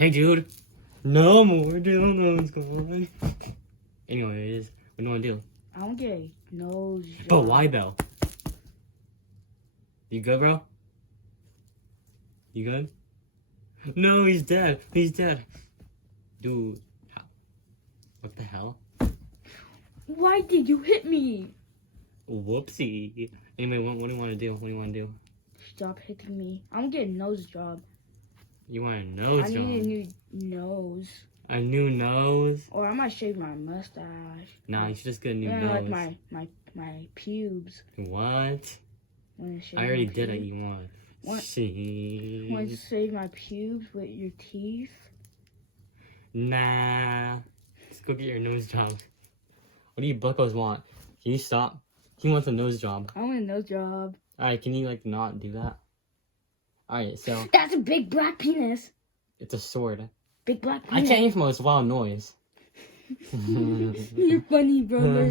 Hey, dude. No more dildos, guys. Anyways, what do you want to do? I don't get a nose job. But why, though? You good, bro? You good? No, he's dead. He's dead. Dude. What the hell? Why did you hit me? Whoopsie. Anyway, what do you want to do? What do you want to do? Stop hitting me. I don't get a nose job. You want a nose I job? need a new nose. A new nose? Or I might shave my mustache. Nah, you should just get a new Yeah, nose. like my pubes. What? Wanna shave I already my did it. pubes? You want? Want See? to shave my pubes with your teeth? Nah. Let's go get your nose job. What do you buckos want? Can you stop? He wants a nose job. I want a nose job. Alright, can you like not do that? Alright, so That's a big black penis. it's a sword. Big black I penis. can't aim from this wild noise. You're funny, brother.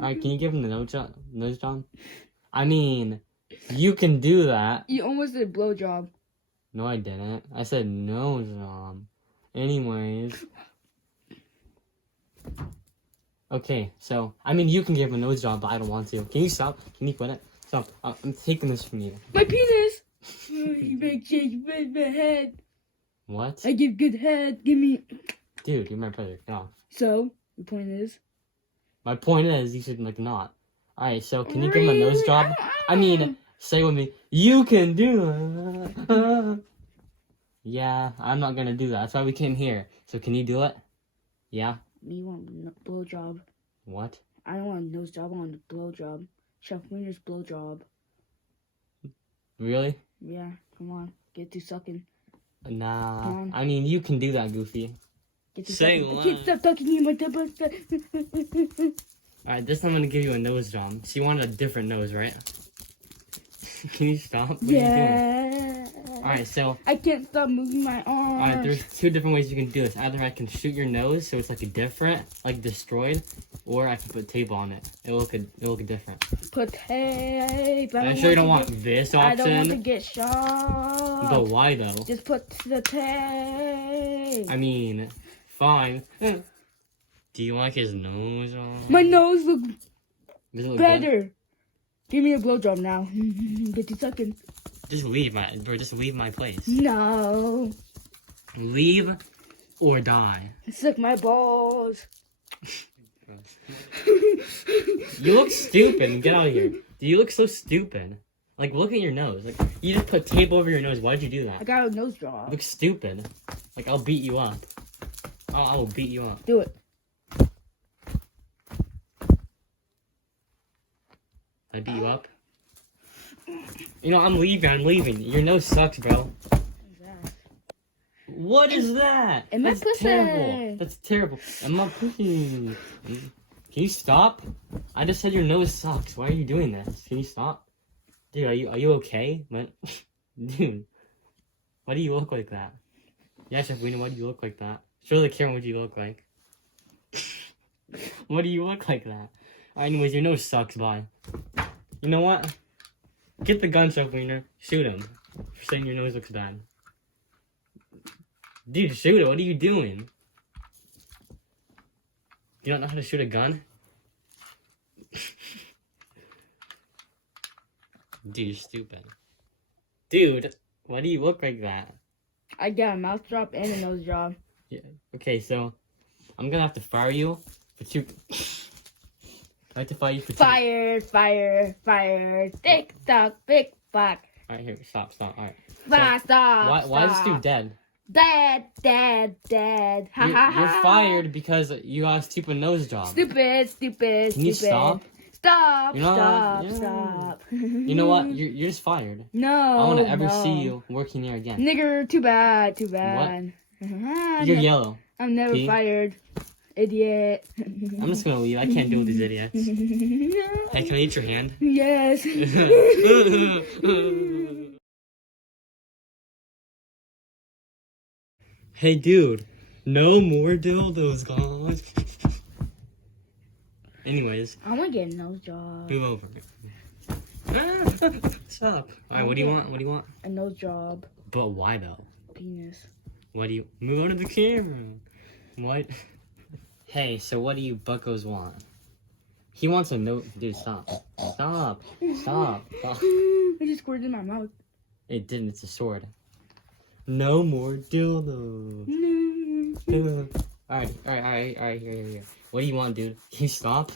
Alright, can you give him the nose job? I mean, you can do that. You almost did blow job. No, I didn't. I said nose job. Anyways. Okay, so, I mean, you can give him a nose job, but I don't want to. Can you stop? Can you quit it? Stop. I'm taking this from you. My penis. You make shake my head. What? I give good head. Give me. Dude, you're my brother. Get off. So the point is. My point is, you should, like, not. Alright, so, can you give him a nose job? I mean, say with me, you can do it. Yeah, I'm not gonna do that. That's why we came here. So, can you do it? Yeah? Me want a blow job. What? I don't want a nose job. I want a blow job. Chef Wiener's blow job. Really? Yeah, come on. Get to sucking. Nah. Come on. I mean, you can do that, Goofy. Get to Say sucking. what? I can't stop talking to you, my double. Alright, this time I'm gonna give you a nose job. So you want a different nose, right? Can you stop? What Yeah. Alright, so... I can't stop moving my arms. Alright, there's two different ways you can do this. Either I can shoot your nose so it's like a different, like destroyed, or I can put tape on it. It'll look different. Put tape. I'm sure you don't want this option. I don't want to get shot. But why though? Just put the tape. I mean, fine. Do you like his nose on? My nose looks Does it look better. good? Give me a blowjob now. Get to sucking. Just leave my place. No. Leave or die. Suck my balls. You look stupid. Get out of here. You look so stupid. Like, look at your nose. Like, you just put tape over your nose. Why'd you do I that? got a nose You job. look stupid. Like, I'll beat you up. I will beat you up. Do it. I beat you up. You know, I'm leaving. Your nose sucks, bro. What is that? And my That's pussy. terrible. That's terrible. And my pussy. Can you stop? I just said your nose sucks. Why are you doing this? Can you stop? Dude, are you okay? What? Dude, why do you look like that? Yeah, Chef Wiener, why do you look like that? Show the camera what you look like. Why do you look like that? Anyways, your nose sucks, bye. You know what? Get the gun, Chef Wiener. Shoot him for saying your nose looks bad. Dude, shoot it. What are you doing? You don't know how to shoot a gun? Dude, you're stupid. Dude, why do you look like that? I got a mouth drop and a nose job. Yeah. Okay, so I'm gonna have to fire you for two. I have to fire you for two. Fired. Tick tock, big fuck. Alright, here, stop. Alright. Stop. Why is this dude dead? Dead. Ha ha ha. You're fired because you got a stupid nose job. Stupid. Can you stop? Stop. You know what? Stop. You know what? You're just fired. No. I want to ever see you working here again. Nigger, too bad. You're yellow. I'm never P? fired. Idiot. I'm just gonna leave. I can't deal with these idiots. Hey, can I eat your hand? Yes. Hey, dude. No more dildos, guys. Anyways, I want to get a nose job. move over. Stop. Alright, what do you want? A nose job. But why though? penis. What do you move on to the camera? What? Hey, so what do you buckos want? He wants a note. Dude, stop. Stop. Stop. Stop. I just squirted in my mouth. It didn't. It's a sword. No more dildos. No. Alright. Here. What do you want, dude? Can you stop?